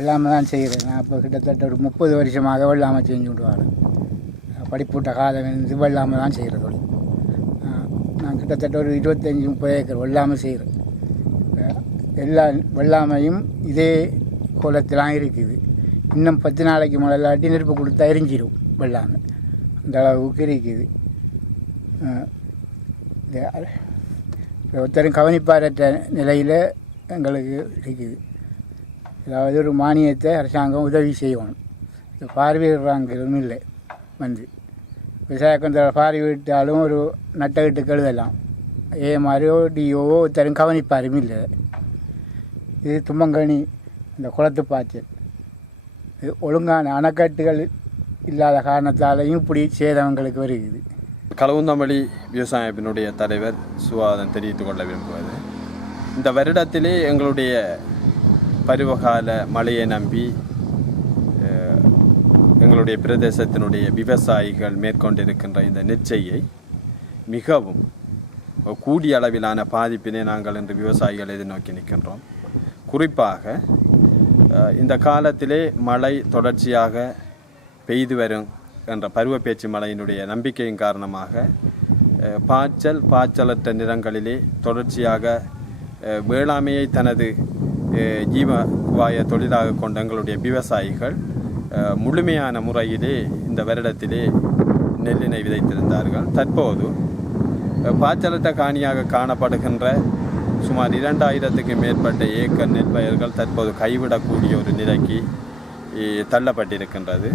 வெள்ளாமை தான் செய்கிறேன். நான் இப்போ கிட்டத்தட்ட ஒரு 30 வருஷமாக வெள்ளாமை செஞ்சு கொண்டு வரேன். படிப்புட்ட காலம் இருந்து வெள்ளாமை தான் செய்கிற தொழில். நான் கிட்டத்தட்ட ஒரு 25-30 ஏக்கர் வெள்ளாமை செய்கிறேன். எல்லா வெள்ளாமையும் இதே கோலத்திலாம் இருக்குது. இன்னும் 10 நாளைக்கு முதலாட்டி நெருப்பு கொடுத்தா எரிஞ்சிடும் வெள்ளாமை, அந்த அளவுக்கு இருக்குது. ஒருத்தரும் கவனிப்பாரற்ற நிலையில் எங்களுக்கு இருக்குது. அதாவது ஒரு மானியத்தை அரசாங்கம் உதவி செய்யணும். இந்த பார்வையிடுறாங்கிறதும் இல்லை. வந்து விவசாயத்தில் பார்வையிட்டாலும் ஒரு நட்டகிட்டுக்கு எழுதலாம். மாதிரியோ டிஓவோ ஒருத்தரும் கவனிப்பாரும் இல்லை. இது தும்பங்கனி இந்த குளத்து பாய்ச்சல், இது ஒழுங்கான அணைக்கட்டுகள் இல்லாத காரணத்தாலையும் இப்படி சேதங்களுக்கு வருகிறது. களுவுந்தமல்லி விவசாயத்தினுடைய தலைவர் சுவாதன் தெரிவித்துக் கொள்ள விரும்புவது, இந்த வருடத்திலே எங்களுடைய பருவகால மழையை நம்பி எங்களுடைய பிரதேசத்தினுடைய விவசாயிகள் மேற்கொண்டிருக்கின்ற இந்த நெற்செய்யை மிகவும் கூடிய அளவிலான பாதிப்பினை நாங்கள் இன்று விவசாயிகள் எதிர்நோக்கி நிற்கின்றோம். குறிப்பாக இந்த காலத்திலே மழை தொடர்ச்சியாக பெய்து வரும் என்ற பருவப்பேச்சு மழையினுடைய நம்பிக்கையின் காரணமாக பாய்ச்சலற்ற நிலங்களிலே தொடர்ச்சியாக வேளாண்மையை தனது ஜீவவாய தொழிலாக கொண்ட எங்களுடைய விவசாயிகள் முழுமையான முறையிலே இந்த வருடத்திலே நெல்லினை விதைத்திருந்தார்கள். தற்போது பாய்ச்சலற்ற காணியாக காணப்படுகின்ற சுமார் 2000க்கு மேற்பட்ட ஏக்கர் நெற்பயிர்கள் தற்போது கைவிடக்கூடிய ஒரு நிலைக்கு தள்ளப்பட்டிருக்கின்றது.